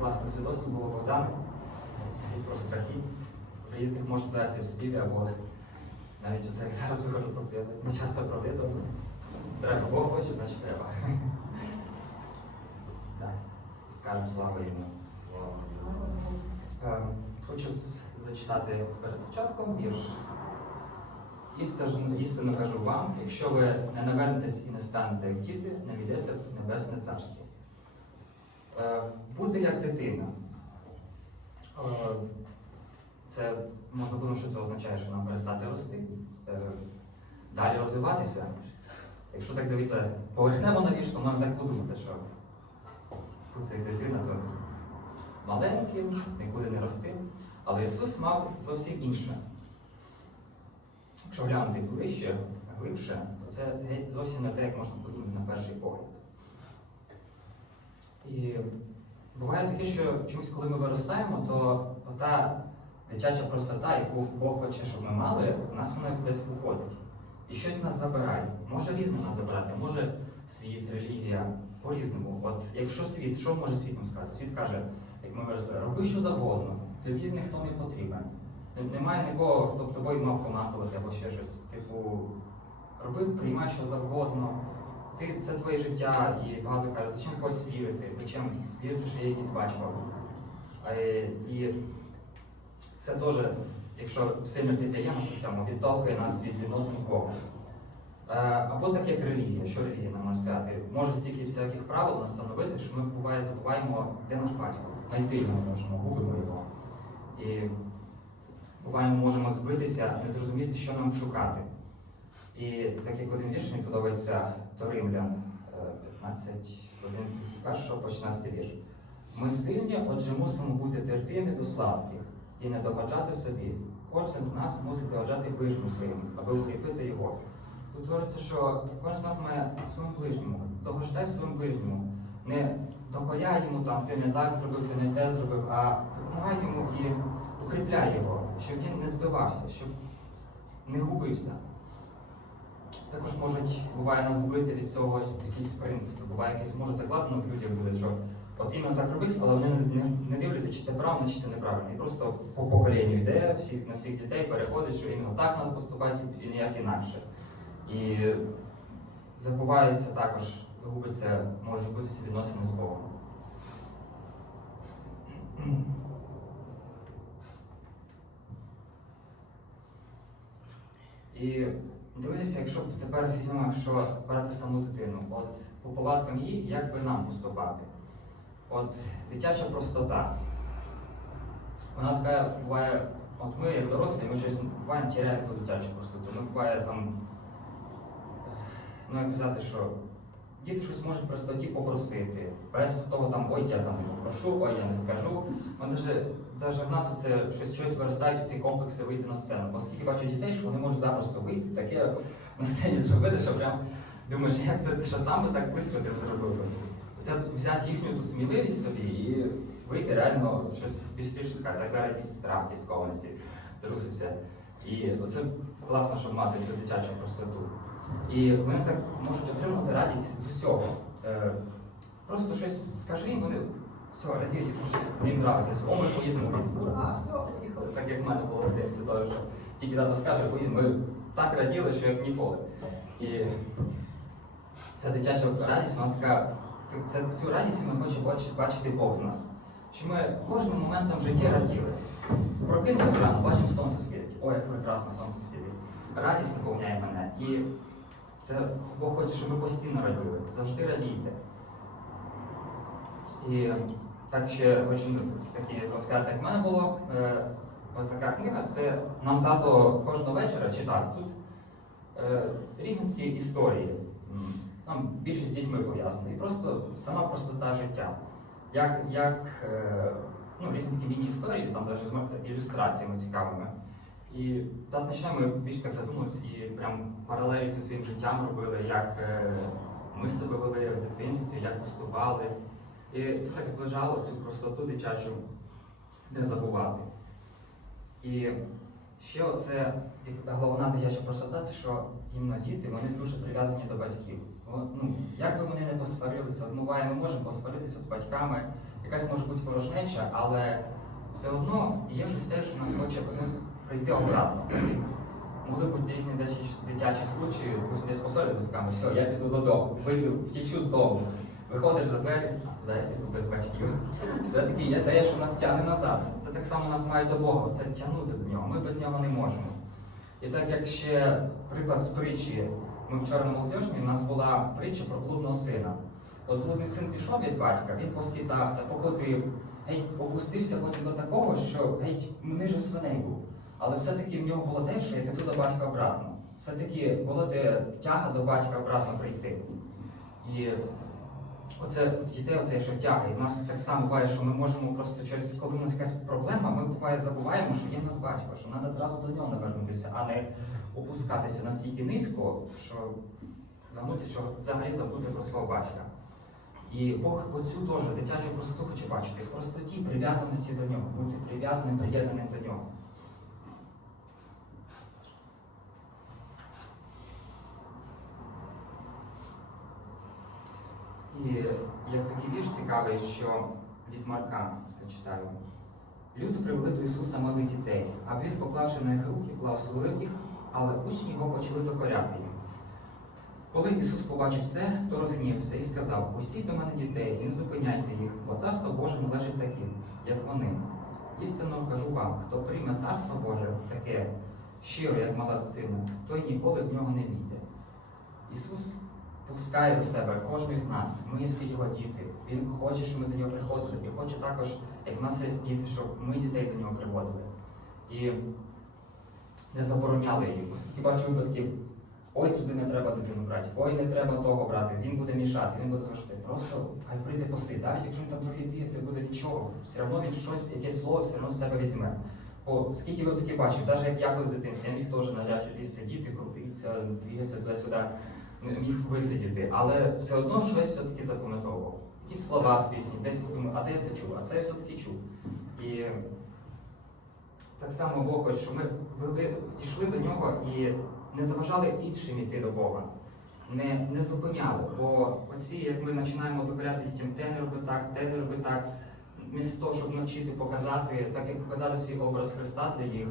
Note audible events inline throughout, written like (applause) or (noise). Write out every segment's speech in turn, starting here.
Власне свідоцтво було Богдан і про страхи. Різних може в співі, або навіть оце як зараз виходжу проповідати. Не часто проповідую. Треба, Бог хоче, значить треба. (laughs) Скажемо слава йому. Е, Хочу зачитати перед початком вірш. Істину кажу вам, якщо ви не навернетесь і не станете як діти, не війдете в Небесне Царство. Е, Бути як дитина. Е, Це можна подумати, що це означає, що нам перестати рости, е, далі розвиватися. Якщо так дивитися поверхнево на вірш, то можна так подумати, що бути як дитина, то маленьким, нікуди не рости. Але Ісус мав зовсім інше. Якщо глянути ближче, глибше, то це зовсім не те, як можна подумати на перший погляд. І буває таке, що чомусь, коли ми виростаємо, то ота дитяча простота, яку Бог хоче, щоб ми мали, у нас вона кудись уходить. І щось нас забирає. Може різне нас забирати, може світ, релігія, по-різному. От якщо світ, що може світ нам сказати? Світ каже, як ми виросли, роби що завгодно, тобі ніхто не потрібен. Немає нікого, хто б тобою мав командувати або ще щось. Типу, роби, приймай що завгодно. Ти це твоє життя, і багато кажуть, зачем когось вірити, зачем вірити, що є якийсь батько. Е, І це теж, якщо сильно піддаємося цьому, відтолкує нас від відносин з Богом. Е, Або так як релігія, що релігія нам може сказати, може стільки всяких правил настановити, що ми буває забуваємо, де наш батько. Знайти його можемо, губимо його. І буває, ми можемо збитися, не зрозуміти, що нам шукати. І так як один вірш мені подобається е, 15, один з 1 по 16 вірш. Ми сильні, отже, мусимо бути терпімі до слабких і не догоджати собі. Кожен з нас мусить догоджати ближньому своєму, аби укріпити його. Тут говориться, що кожен з нас має своєму ближньому, догоджай своєму ближньому. Не докоряй йому там, ти не так зробив, ти не те зробив, а допомагай йому і укріпляй його, щоб він не збивався, щоб не губився. Також можуть, буває нас збити від цього якісь принципи, буває якесь може закладено в людях буде, що от іменно так робить, але вони не, не, дивляться, чи це правильно, чи це неправильно. І просто по поколінню йде, всіх, на всіх дітей переходить, що іменно так треба поступати і ніяк інакше. І забувається також, губиться, можуть бути відносини з Богом. І дивитися, якщо б тепер візьмемо, якщо брати саму дитину, от по повадкам її, як би нам поступати? От дитяча простота. Вона така буває, от ми, як дорослі, ми щось буваємо тіряємо ту дитячу простоту. Ми буває там, ну як казати, що діти щось можуть простоті попросити, без того там ой, я там не попрошу, ой, я не скажу. Ми даже, даже в нас оце щось, щось виростають ці комплекси вийти на сцену. Оскільки бачу дітей, що вони можуть запросто вийти, таке на сцені зробити, що прям думаєш, як це що сам би так близько ти зробив. Це взяти їхню ту сміливість собі і вийти реально щось більше сказати, так зараз якісь скованості, труситься. І це класно, щоб мати цю дитячу простоту. І вони так можуть отримати радість з усього. Е, просто щось скажи їм, вони все, радіють, щось їм нравиться. О, ми поїдемо десь. Ура, все, поїхали. Так як в мене було в дитинстві, то, що тільки тато скаже, поїдемо. Ми так раділи, що як ніколи. І ця дитяча радість, вона така, це, цю радість ми хоче бачити, бачити Бог в нас. Що ми кожним моментом в житті раділи. Прокинулися рано, бачимо сонце світить. Ой, як прекрасно сонце світить. Радість наповняє мене. І це Бог хоче, щоб ми постійно раділи. Завжди радійте. І так ще хочу такі розказати, як в мене було. Е, така книга, це нам тато кожного вечора читав. Тут е, різні такі історії. Там більше з дітьми пов'язано. І просто сама простота життя. Як, як е, ну, різні такі міні-історії, там навіть з ілюстраціями цікавими. І так ми більше так задумалися і прям паралелі зі своїм життям робили, як ми себе вели в дитинстві, як поступали. І це так зближало цю простоту дитячу не забувати. І ще оце головна дитяча простота, це що іменно діти вони дуже прив'язані до батьків. Ну, як би вони не посварилися, буває, ми можемо посваритися з батьками, якась може бути ворожнеча, але все одно є щось те, що нас хоче ну, прийти обратно. Могли бути різні дитячі, случаї, десь посорять батьками, все, я піду додому, вийду, втічу з дому. Виходиш за двері, я піду без батьків. Все-таки є те, що нас тягне назад. Це так само нас має до Бога, це тягнути до нього. Ми без нього не можемо. І так як ще приклад з притчі, ми вчора на молодіжній, у нас була притча про блудного сина. От блудний син пішов від батька, він поскітався, походив, геть опустився потім до такого, що геть ниже свиней був. Але все-таки в нього було те, що я піду до батька обратно. Все-таки була те тяга до батька обратно прийти. І оце в дітей оце що тяга. І в нас так само буває, що ми можемо просто щось, коли у нас якась проблема, ми буває забуваємо, що є в нас батько, що треба зразу до нього навернутися, а не опускатися настільки низько, що загнути, що взагалі забути про свого батька. І Бог оцю теж дитячу простоту хоче бачити, простоті прив'язаності до нього, бути прив'язаним, приєднаним до нього. І як такий вірш цікавий, що від Марка зачитаю. Люди привели до Ісуса малих дітей, а він, поклавши на них руки, благословив їх, але учні його почали докоряти їм. Коли Ісус побачив це, то розгнівся і сказав: Пустіть до мене дітей і не зупиняйте їх, бо царство Боже належить таким, як вони. Істинно кажу вам, хто прийме царство Боже таке щиро, як мала дитина, той ніколи в нього не війде. Ісус пускає до себе кожен з нас. Ми всі його діти. Він хоче, щоб ми до нього приходили. І хоче також, як в нас є діти, щоб ми дітей до нього приводили. І не забороняли їх, оскільки бачу випадків. Ой, туди не треба дитину брати, ой, не треба того брати, він буде мішати, він буде завжди. Просто хай прийде посидить. Навіть якщо він там трохи двіється, буде нічого. Все одно він щось, якесь слово все одно в себе візьме. Бо скільки ви таки бачив, навіть як я колись в дитинстві, я міг теж на сидіти, крутитися, двігатися туди-сюди, міг висидіти, але все одно щось все-таки запам'ятовував. Якісь слова з пісні, десь думаю, а де я це чув? А це я все-таки чув. І так само Бог хоче, щоб ми вели, йшли до нього і не заважали іншим йти до Бога. Не, не зупиняли. Бо оці, як ми починаємо докоряти дітям, те не роби так, те не роби так, вмісто того, щоб навчити показати, так як показати свій образ Христа для їх,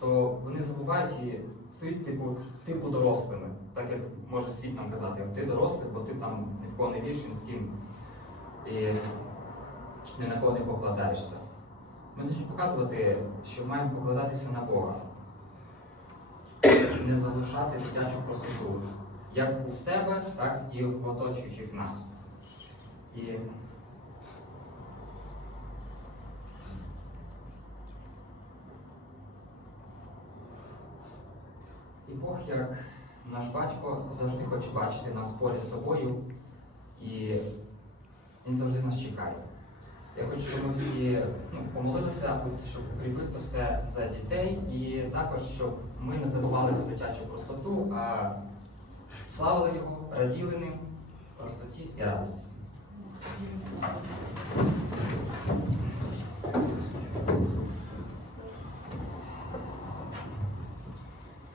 то вони забувають і стають типу, типу дорослими, так як може світ нам казати, ти дорослий, бо ти там ні в кого не вірш, ні з ким і ні на кого не покладаєшся. Ми хочемо показувати, що маємо покладатися на Бога, не залишати дитячу простоту, як у себе, так і в оточуючих нас. І І Бог, як наш батько, завжди хоче бачити нас поряд з собою, і Він завжди нас чекає. Я хочу, щоб ми всі ну, помолилися, щоб укріпити це все за дітей, і також, щоб ми не забували цю дитячу простоту, а славили його, раділи ним, простоті і радості.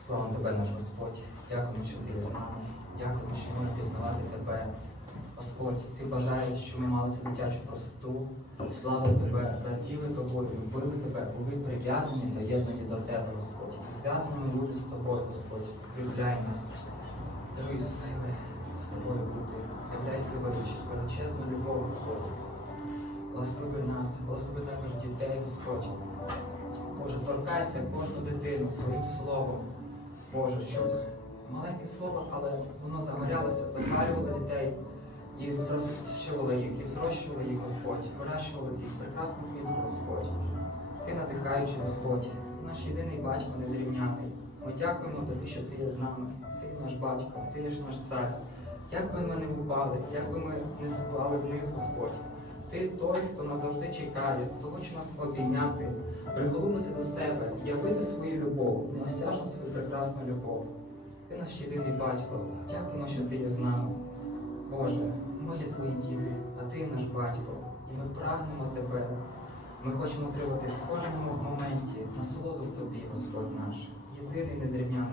Слава тебе, наш Господь. Дякуємо, що ти є з нами. Дякуємо, що ми пізнавати тебе. Господь, ти бажаєш, щоб ми мали цю дитячу простоту, славили тебе, раділи тобою, любили тебе, були прив'язані, доєднані до тебе, Господь. Зв'язані бути з тобою, Господь. Укріпляй нас, даруй сили з тобою бути. Являй себе величезну любов, Господь. Благослови нас, благослови також дітей, Господь. Боже, торкайся кожну дитину своїм словом. Боже, щоб маленьке слово, але воно загорялося, запалювало дітей і зрощувало їх, і взрощувало їх, Господь, вирощувало їх прекрасну квітку, Господь. Ти надихаючий, Господь, ти наш єдиний батько незрівняний. Ми дякуємо тобі, що ти є з нами. Ти наш батько, ти є наш цар. Як би ми не впали, як би ми не спали вниз, Господь. Ти той, хто нас завжди чекає, хто хоче нас обійняти, приголубити до себе, явити свою любов, неосяжну свою прекрасну любов. Ти наш єдиний батько. Дякуємо, що ти є з нами. Боже, ми є твої діти, а ти наш батько, і ми прагнемо тебе. Ми хочемо отримати в кожному моменті насолоду в тобі, Господь наш, єдиний незрівняний